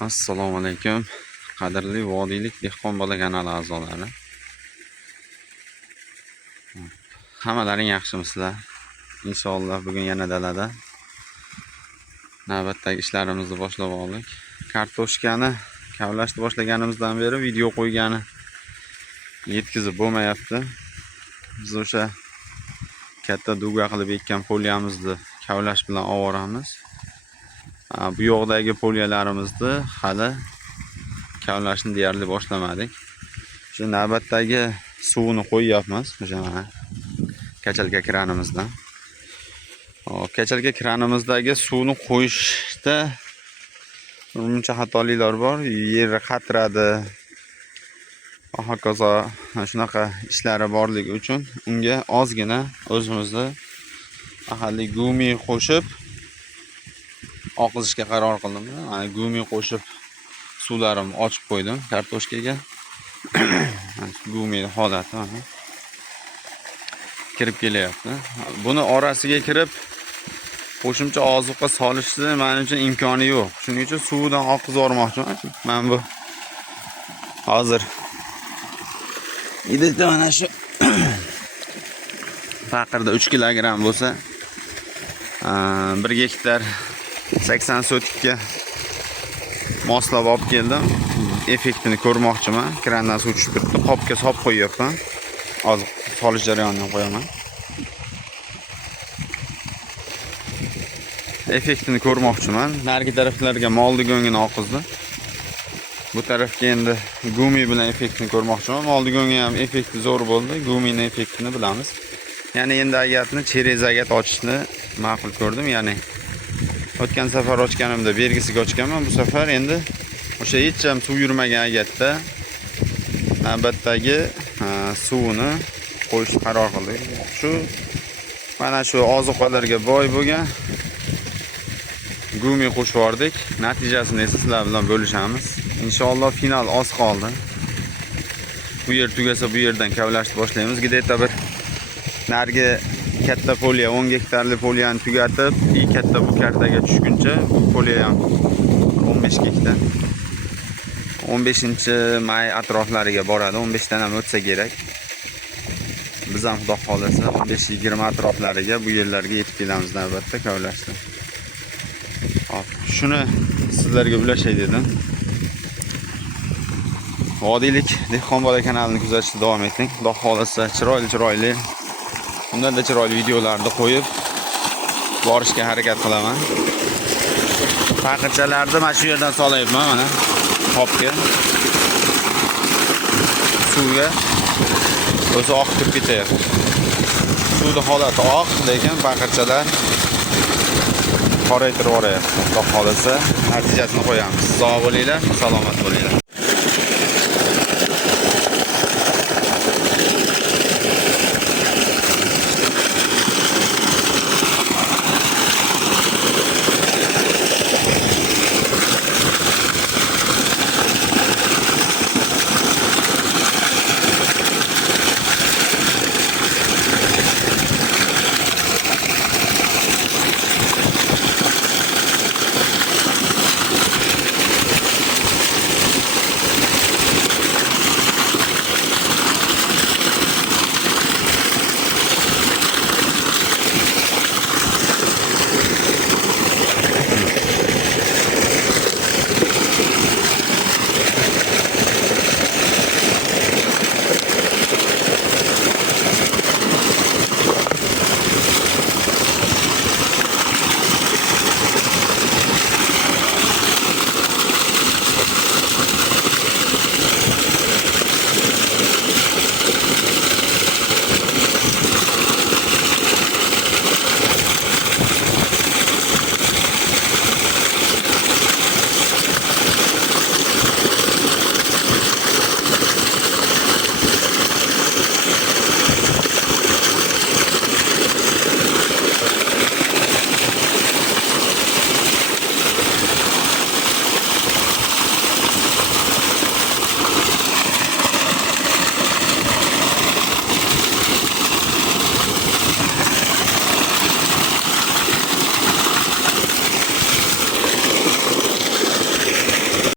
Assalomu alaykum. Qadrli vodiylik dehqon bola kanali a'zolari. Hammalaring yaxshimisizlar? Inshaalloh bugun yana dalada navbatdagi ishlarimizni boshlab oldik. Kartoshkani kavlashni boshlaganimizdan beri video qo'ygani yetkazib bo'lmayapti. Biz o'sha katta duga qilib ekkan poliyamizni kavlash bilan ovoramiz. Bu yoqdagi poliyalarimizni hali kavlashni deyarli boshlamadik. Shu navbatdagi suvini qo'yyapmiz o'sha mana kachalka kranimizdan. Kachalka kranimizdagi suvni qo'yishda birmuncha xatoliklar bor. Yeri qatiradi. Hokazo shunaqa ishlari borligi uchun unga ozgina o'zimizni mahalliy gumi qo'shib oqizishga qaror qildim. Mana gumi qo'shib suvlarimni ochib qo'ydim kartoshkaga. Gumi holati mana kirib kelyapti. Buni orasiga kirib qo'shimcha ozuqa solishni men uchun imkoni yo'q. Shuning uchun suvdan oqizib yubormoqchiman. Men bu hozir idilda mana shu faqirda 3 kilogramm bo'lsa 1 gektar 80 sotikka moslab olib keldim. Effektini ko'rmoqchiman. Krandan suv tushib turibdi. Qopga solib qo'yapman. Hozir solish jarayonidan qo'yaman. Effektini ko'rmoqchiman. Narigi taraflarga moldigo'ngini oqizdim. Bu tarafga endi gumi bilan effektini ko'rmoqchiman. Moldigo'ngi ham effekti zo'r bo'ldi. Gumining effektini bilamiz. Ya'ni endi agatni cherez agat ochishni ma'qul ko'rdim. Ya'ni o'tgan safar ochganimda belgisiga ochganman. Bu safar endi o'sha hech ham suv yurmagan agatda navbatdagi suvini qo'yishga qaror qildik. Shu mana shu ozuqalarga boy bo'lgan gumi qo'shib yubordik. Natijasini esa sizlar bilan bo'lishamiz. Inshaalloh final oz qoldi. Bu yer tugasa bu yerdan kavlashni boshlaymiz. Gideta bir narigi katta poliya 10 gektarli poliyani tugatib, katta bu kartaga tushguncha bu poliya ham 15 gektar 15-may atroflariga boradi. 15 dan ham o'tsa kerak. Biz ham xudo xolasa 15-20 atroflariga bu yerlarga yetib kelamiz navbatda kavlashda. Hop, shuni sizlarga ulashay dedim. Vodiylik dehqon bola kanalini kuzatishda davom eting. Xudo xolasa chiroyli bundan da chiroyli videolarni qo'yib borishga harakat qilaman. Faqirchalarni mana shu yerdan solayapman mana qopga. Suvga o'zi oqib kirib ketyapti. Suvning holati oq, lekin faqirchalar qoraytirib yuboryapti. Xudo xolasa natijasini qo'yamiz. Sog' bo'linglar, salomat bo'linglar.